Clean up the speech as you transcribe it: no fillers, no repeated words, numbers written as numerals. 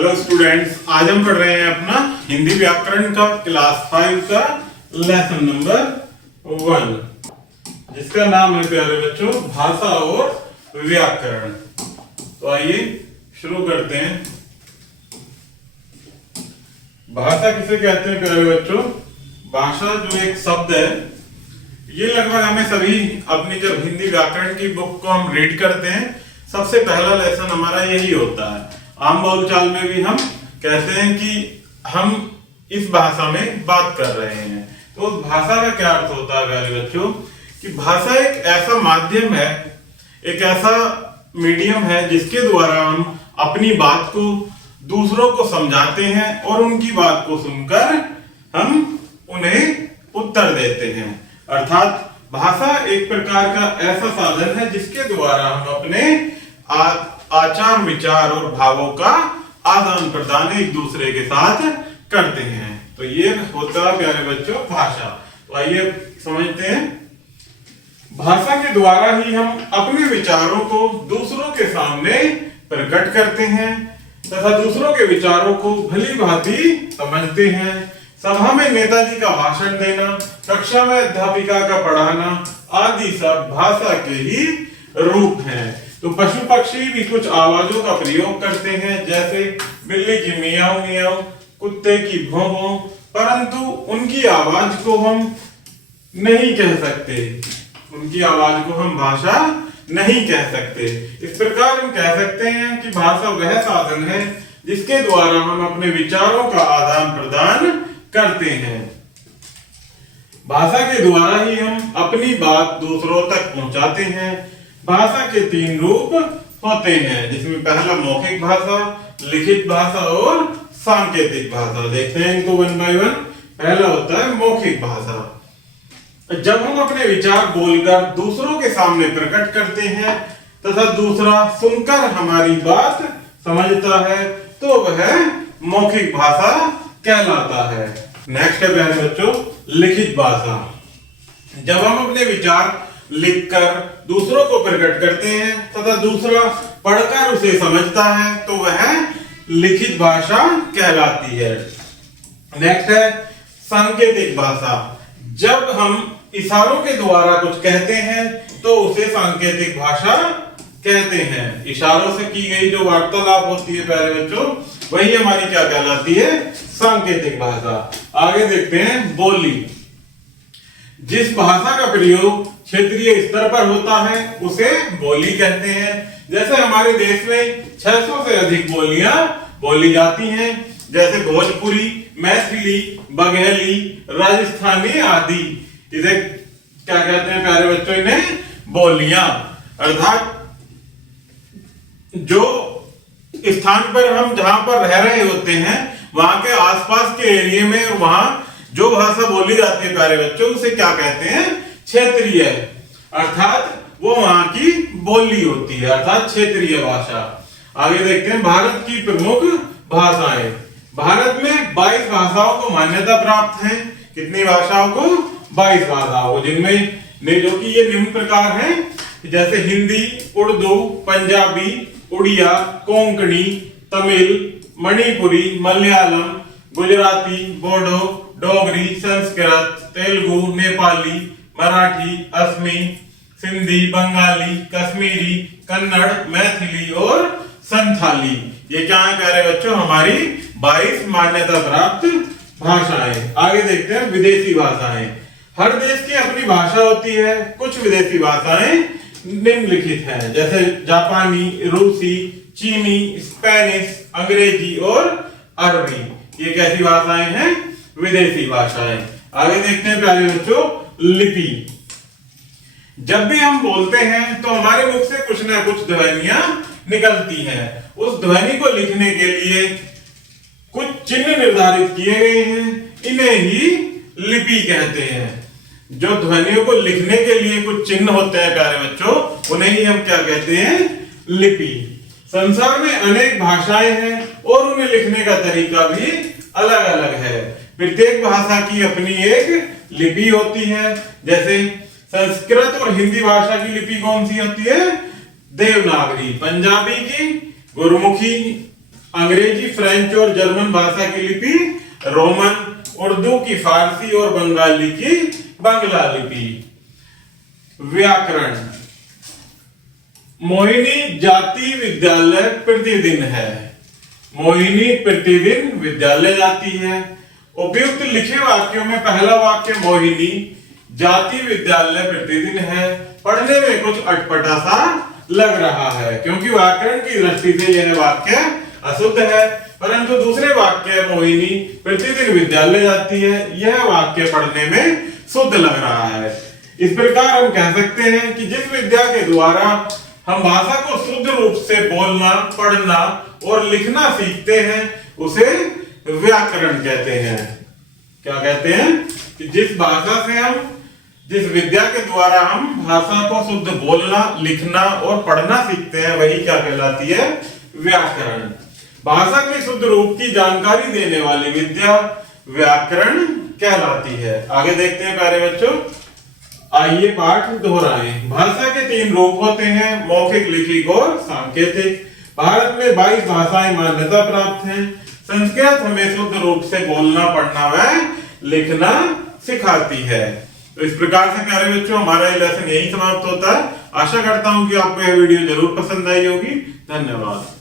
Hello students, आज हम पढ़ रहे हैं अपना हिंदी व्याकरण का क्लास 5 का लेसन नंबर 1, जिसका नाम है प्यारे बच्चों भाषा और व्याकरण। तो आइए शुरू करते हैं। भाषा किसे कहते हैं प्यारे बच्चों? भाषा जो एक शब्द है, ये लगभग हमें सभी अपनी जब हिंदी व्याकरण की बुक को हम रीड करते हैं, सबसे पहला लेसन हमारा यही होता है। आम बोलचाल में भी हम कहते हैं कि हम इस भाषा में बात कर रहे हैं। तो उस भाषा का क्या अर्थ होता है प्यारे बच्चों? कि भाषा एक ऐसा माध्यम है, एक ऐसा मीडियम है जिसके द्वारा हम अपनी बात को दूसरों को समझाते हैं और उनकी बात को सुनकर हम उन्हें उत्तर देते हैं। अर्थात भाषा एक प्रकार का ऐसा साधन है जिसके द्वारा हम अपने आचार विचार और भावों का आदान प्रदान एक दूसरे के साथ करते हैं। तो ये होता है प्यारे बच्चों भाषा। तो आइए समझते हैं। भाषा के द्वारा ही हम अपने विचारों को दूसरों के सामने प्रकट करते हैं तथा दूसरों के विचारों को भली भांति समझते हैं। सभा में नेताजी का भाषण देना, कक्षा में अध्यापिका का पढ़ाना आदि सब भाषा के ही रूप हैं। तो पशु पक्षी भी कुछ आवाजों का प्रयोग करते हैं, जैसे बिल्ली की मियाऊ मियाऊ, कुत्ते की भौं भौं, परंतु उनकी आवाज को हम नहीं कह सकते, उनकी आवाज को हम भाषा नहीं कह सकते। इस प्रकार हम कह सकते हैं कि भाषा वह साधन है जिसके द्वारा हम अपने विचारों का आदान प्रदान करते हैं। भाषा के द्वारा ही हम अपनी बात दूसरों तक पहुंचाते हैं। भाषा के 3 रूप होते हैं, जिसमें पहला मौखिक भाषा, लिखित भाषा और सांकेतिक भाषा। देखते हैं इनको 1 बाय 1। पहला होता है मौखिक भाषा। जब हम अपने विचार बोलकर दूसरों के सामने प्रकट करते हैं तथा दूसरा सुनकर हमारी बात समझता है, तो वह मौखिक भाषा कहलाता है। नेक्स्ट है प्यारे बच्चों लिखित भाषा। जब हम अपने विचार लिखकर दूसरों को प्रकट करते हैं तथा दूसरा पढ़कर उसे समझता है, तो वह लिखित भाषा कहलाती है। नेक्स्ट है सांकेतिक भाषा। जब हम इशारों के द्वारा कुछ कहते हैं तो उसे सांकेतिक भाषा कहते हैं। इशारों से की गई जो वार्तालाप होती है प्यारे बच्चों, वही हमारी क्या कहलाती है? सांकेतिक भाषा। आगे देखते हैं बोली। जिस भाषा का प्रयोग क्षेत्रीय स्तर पर होता है उसे बोली कहते हैं। जैसे हमारे देश में 600 से अधिक बोलियां बोली जाती हैं, जैसे भोजपुरी, मैथिली, बघेली, राजस्थानी आदि। इसे क्या कहते हैं प्यारे बच्चों? इन्हें बोलियां। अर्थात जो स्थान पर हम जहां पर रह रहे होते हैं, वहां के आसपास के एरिया में वहां जो भाषा बोली जाती है प्यारे बच्चों, उसे क्या कहते हैं? क्षेत्रीय। अर्थात वो वहां की बोली होती है, अर्थात क्षेत्रीय भाषा। आगे देखते हैं भारत की प्रमुख भाषाएं। भारत में 22 भाषाओं को मान्यता प्राप्त है। कितनी भाषाओं को? 22 भाषाओं, जिनमें जो कि ये निम्न प्रकार हैं, जैसे हिंदी, उर्दू, पंजाबी, उड़िया, कोंकणी, तमिल, मणिपुरी, मलयालम, गुजराती, बोडो, डोगरी, संस्कृत, तेलुगु, नेपाली, मराठी, असमी, सिंधी, बंगाली, कश्मीरी, कन्नड़, मैथिली और संथाली। ये क्या है प्यारे बच्चों? हमारी 22 मान्यता प्राप्त भाषाएं। आगे देखते हैं विदेशी भाषाएं। हर देश की अपनी भाषा होती है। कुछ विदेशी भाषाएं निम्नलिखित हैं, जैसे जापानी, रूसी, चीनी, स्पेनिश, अंग्रेजी और अरबी। ये कैसी भाषाएं हैं? विदेशी भाषाएं। आगे देखते हैं प्यारे बच्चों लिपि। जब भी हम बोलते हैं तो हमारे मुख से कुछ ना कुछ ध्वनियां निकलती हैं। उस ध्वनि को लिखने के लिए कुछ चिन्ह निर्धारित किए गए हैं, इन्हें ही लिपि कहते हैं। जो ध्वनियों को लिखने के लिए कुछ चिन्ह होते हैं प्यारे बच्चों, उन्हें ही हम क्या कहते हैं? लिपि। संसार में अनेक भाषाएं हैं और उन्हें लिखने का तरीका भी अलग अलग है। प्रत्येक भाषा की अपनी एक लिपि होती है। जैसे संस्कृत और हिंदी भाषा की लिपि कौन सी होती है? देवनागरी। पंजाबी की गुरमुखी, अंग्रेजी, फ्रेंच और जर्मन भाषा की लिपि रोमन, उर्दू की फारसी और बंगाली की बांग्ला लिपि। व्याकरण। मोहिनी जाति विद्यालय प्रतिदिन है। मोहिनी प्रतिदिन विद्यालय जाती है। उपयुक्त लिखे वाक्यों में पहला वाक्य मोहिनी जाति विद्यालय प्रतिदिन है पढ़ने में कुछ अटपटा सा लग रहा है, क्योंकि व्याकरण की दृष्टि से यह वाक्य अशुद्ध है। परंतु दूसरे वाक्य मोहिनी प्रतिदिन विद्यालय जाती है, यह वाक्य पढ़ने में शुद्ध लग रहा है। इस प्रकार हम कह सकते हैं कि जिस विद्या के द्वारा हम भाषा को शुद्ध रूप से बोलना, पढ़ना और लिखना सीखते हैं उसे व्याकरण कहते हैं। क्या कहते हैं? कि जिस भाषा से हम, जिस विद्या के द्वारा हम भाषा को शुद्ध बोलना, लिखना और पढ़ना सीखते हैं वही क्या कहलाती है? व्याकरण। भाषा के शुद्ध रूप की जानकारी देने वाली विद्या व्याकरण कहलाती है। आगे देखते हैं प्यारे बच्चों, आइए पाठ दोहराएं। भाषा के 3 रूप होते हैं, मौखिक, लिखित और सांकेतिक। भारत में 22 भाषाएं मान्यता प्राप्त हैं। संस्कृत हमें शुद्ध रूप से बोलना, पढ़ना व लिखना सिखाती है। तो इस प्रकार से प्यारे बच्चों हमारा ये लेसन यही समाप्त होता है। आशा करता हूं कि आपको यह वीडियो जरूर पसंद आई होगी। धन्यवाद।